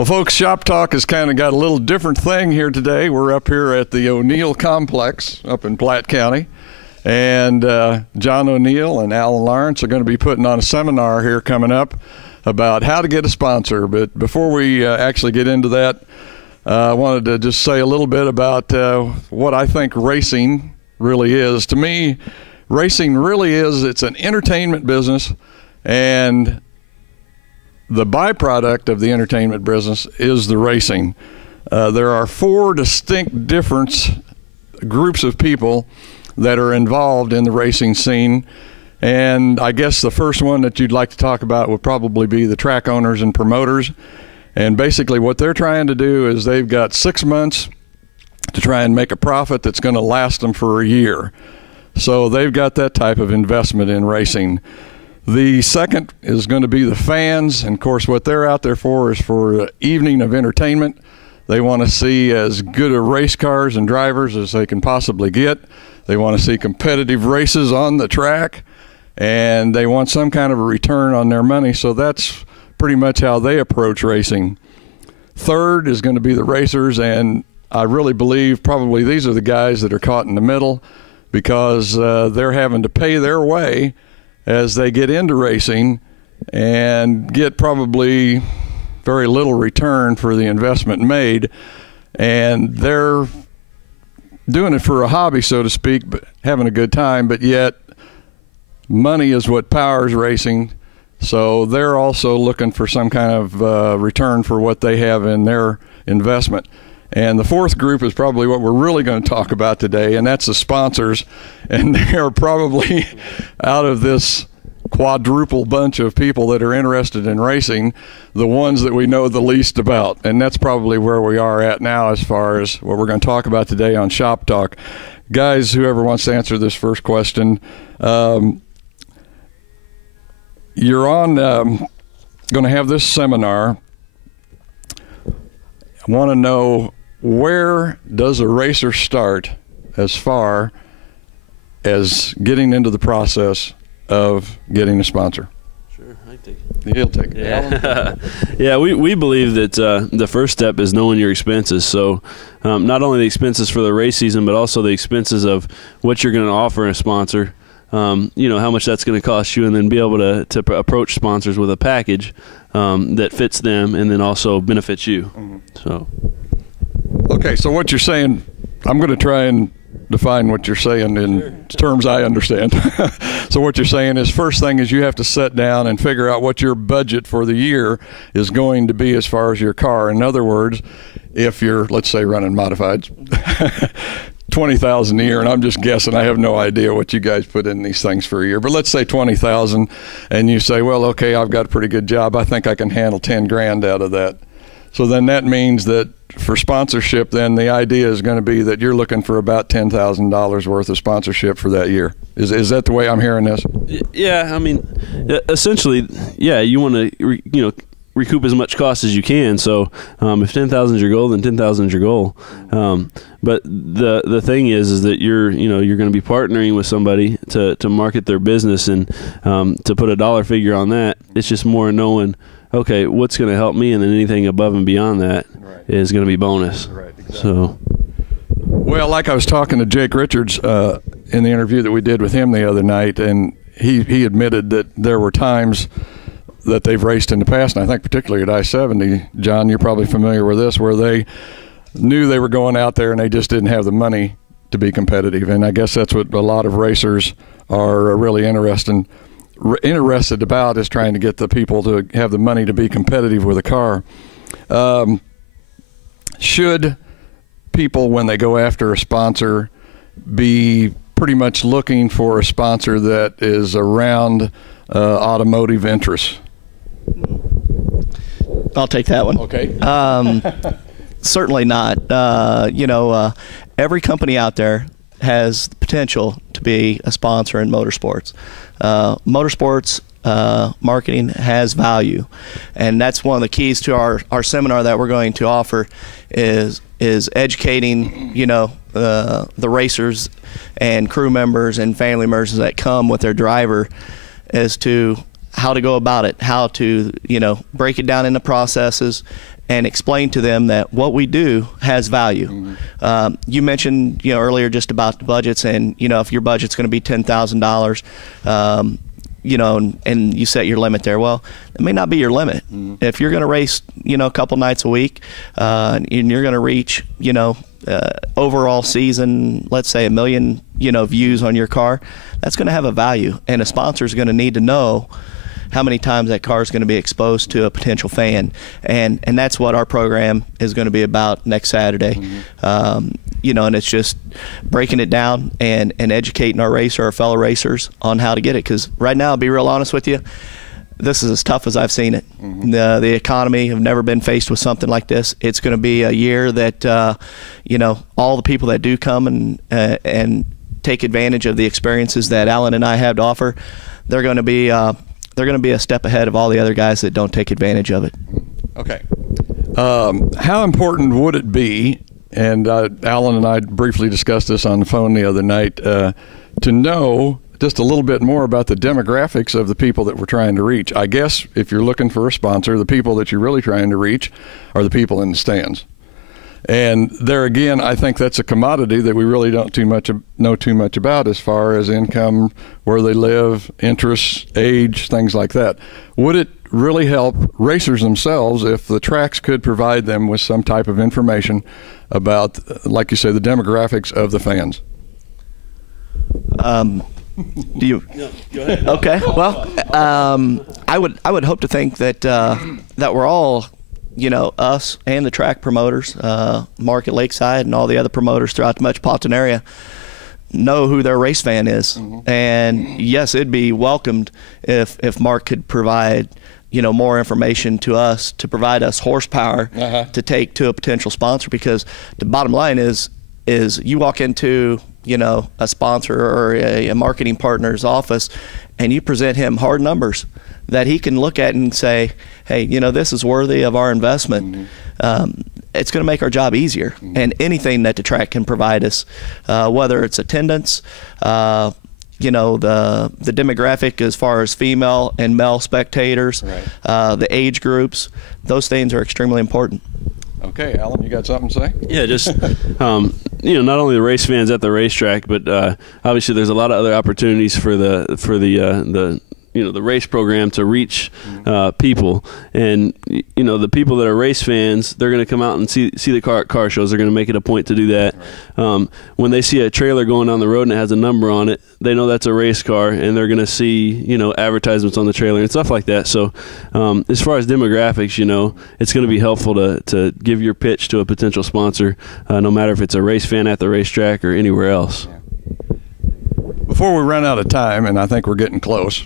Well, folks, Shop Talk has kind of got a little different thing here today. We're up here at the O'Neill Complex up in Platte County. And John O'Neill and Alan Lawrence are going to be putting on a seminar here coming up about how to get a sponsor. But before we actually get into that, I wanted to just say a little bit about what I think racing really is. To me, racing really is, it's an entertainment business, and the byproduct of the entertainment business is the racing. There are four distinct different groups of people that are involved in the racing scene, and I guess the first one that you'd like to talk about would probably be the track owners and promoters. And basically what they're trying to do is they've got 6 months to try and make a profit that's going to last them for a year. So they've got that type of investment in racing. The second is going to be the fans, and of course what they're out there for is for an evening of entertainment. They want to see as good a race cars and drivers as they can possibly get. They want to see competitive races on the track, and they want some kind of a return on their money. So that's pretty much how they approach racing. Third is going to be the racers, and I really believe probably these are the guys that are caught in the middle, because they're having to pay their way as they get into racing and get probably very little return for the investment made. And they're doing it for a hobby, so to speak, but having a good time, but yet money is what powers racing. So they're also looking for some kind of return for what they have in their investment. And the fourth group is probably what we're really going to talk about today, and that's the sponsors. And they're probably, out of this quadruple bunch of people that are interested in racing, the ones that we know the least about. And that's probably where we are at now as far as what we're going to talk about today on Shop Talk. Guys, whoever wants to answer this first question, you're on going to have this seminar. I want to know, where does a racer start as far as getting into the process of getting a sponsor? Sure, I take it. He'll take it. Yeah, yeah, we believe that the first step is knowing your expenses. So not only the expenses for the race season, but also the expenses of what you're going to offer a sponsor. You know, how much that's going to cost you, and then be able to approach sponsors with a package that fits them and then also benefits you. Mm-hmm. So, okay, so what you're saying, I'm going to try and define what you're saying in terms I understand. So what you're saying is, first thing is you have to sit down and figure out what your budget for the year is going to be as far as your car. In other words, if you're, let's say, running modifieds, $20,000 a year, and I'm just guessing, I have no idea what you guys put in these things for a year, but let's say $20,000, and you say, well, okay, I've got a pretty good job, I think I can handle 10 grand out of that. So then that means that for sponsorship, then the idea is going to be that you're looking for about $10,000 worth of sponsorship for that year. Is that the way I'm hearing this? Yeah, I mean, essentially, yeah, you want to recoup as much cost as you can. So if 10,000 is your goal, then 10,000 is your goal. But the thing is that you're going to be partnering with somebody to market their business, and to put a dollar figure on that, it's just more knowing, okay, what's going to help me, and then anything above and beyond that is going to be bonus. Right, exactly. So, well, like I was talking to Jake Richards in the interview that we did with him the other night, and he admitted that there were times that they've raced in the past, and I think particularly at I-70, John, you're probably familiar with this, where they knew they were going out there and they just didn't have the money to be competitive. And I guess that's what a lot of racers are really interested about, is trying to get the people to have the money to be competitive with a car. Should people, when they go after a sponsor, be pretty much looking for a sponsor that is around automotive interests? I'll take that one. Okay. Certainly not. Every company out there has the potential to be a sponsor in motorsports. Motorsports marketing has value, and that's one of the keys to our seminar that we're going to offer is educating the racers and crew members and family members that come with their driver as to how to go about it, how to break it down into processes, and explain to them that what we do has value. You mentioned, earlier just about the budgets, and if your budget's going to be $10,000, and you set your limit there. Well, it may not be your limit. If you're going to race, a couple nights a week, and you're going to reach, overall season, let's say 1 million, views on your car, that's going to have a value, and a sponsor is going to need to know how many times that car is going to be exposed to a potential fan, and that's what our program is going to be about next Saturday. And it's just breaking it down and educating our fellow racers on how to get it. Because right now, I'll be real honest with you, this is as tough as I've seen it. The economy have never been faced with something like this. It's going to be a year that all the people that do come and take advantage of the experiences that Alan and I have to offer, they're going to be a step ahead of all the other guys that don't take advantage of it. Okay. How important would it be, and Alan and I briefly discussed this on the phone the other night, to know just a little bit more about the demographics of the people that we're trying to reach? I guess if you're looking for a sponsor, the people that you're really trying to reach are the people in the stands. And there again, I think that's a commodity that we really don't know too much about, as far as income, where they live, interests, age, things like that. Would it really help racers themselves if the tracks could provide them with some type of information about, like you say, the demographics of the fans? Do you? No, go ahead. Okay. Well, I would hope to think that that we're all, us and the track promoters, Mark at Lakeside and all the other promoters throughout the metropolitan area, know who their race fan is. And yes, it'd be welcomed if Mark could provide more information to us, to provide us horsepower to take to a potential sponsor. Because the bottom line is you walk into a sponsor or a marketing partner's office, and you present him hard numbers that he can look at and say, hey, this is worthy of our investment. It's going to make our job easier. And anything that the track can provide us, whether it's attendance, the demographic as far as female and male spectators, the age groups, those things are extremely important. Okay, Alan, you got something to say? Yeah, just not only the race fans at the racetrack, but obviously there's a lot of other opportunities for the race program to reach people. And the people that are race fans, they're going to come out and see the car at car shows. They're going to make it a point to do that. When they see a trailer going down the road and it has a number on it, they know that's a race car, and they're going to see advertisements on the trailer and stuff like that. So as far as demographics, it's going to be helpful to give your pitch to a potential sponsor, no matter if it's a race fan at the racetrack or anywhere else. Before we run out of time, and I think we're getting close,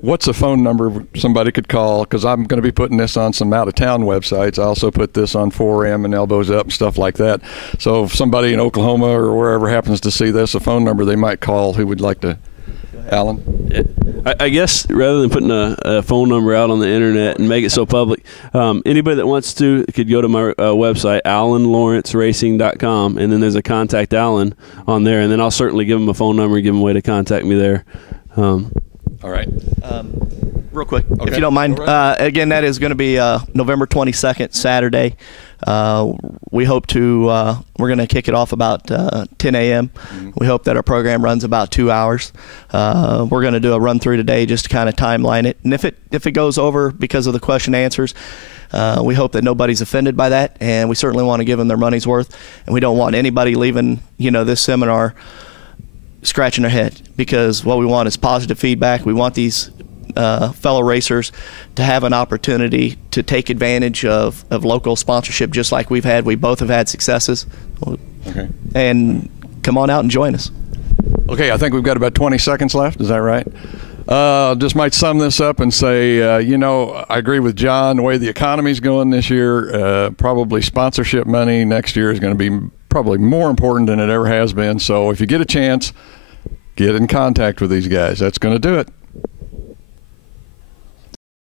what's a phone number somebody could call? Because I'm going to be putting this on some out-of-town websites. I also put this on 4M and Elbows Up and stuff like that. So if somebody in Oklahoma or wherever happens to see this, a phone number they might call who would like to. Alan? I guess rather than putting a phone number out on the internet and make it so public, anybody that wants to could go to my website, AlanLawrenceRacing.com, and then there's a Contact Alan on there, and then I'll certainly give them a phone number and give them a way to contact me there. All right. Real quick, okay. if you don't mind. Again, that is going to be November 22nd, Saturday. We hope to, we're going to kick it off about 10 a.m. We hope that our program runs about 2 hours. We're going to do a run through today just to kind of timeline it. And if it goes over because of the question answers, we hope that nobody's offended by that. And we certainly want to give them their money's worth. And we don't want anybody leaving, this seminar scratching their head, because what we want is positive feedback. We want these fellow racers to have an opportunity to take advantage of local sponsorship, just like we've had. We both have had successes. Okay. And come on out and join us. Okay, I think we've got about 20 seconds left. Is that right? Just might sum this up and say, I agree with John. The way the economy's going this year, probably sponsorship money next year is going to be probably more important than it ever has been. So if you get a chance, get in contact with these guys. That's going to do it.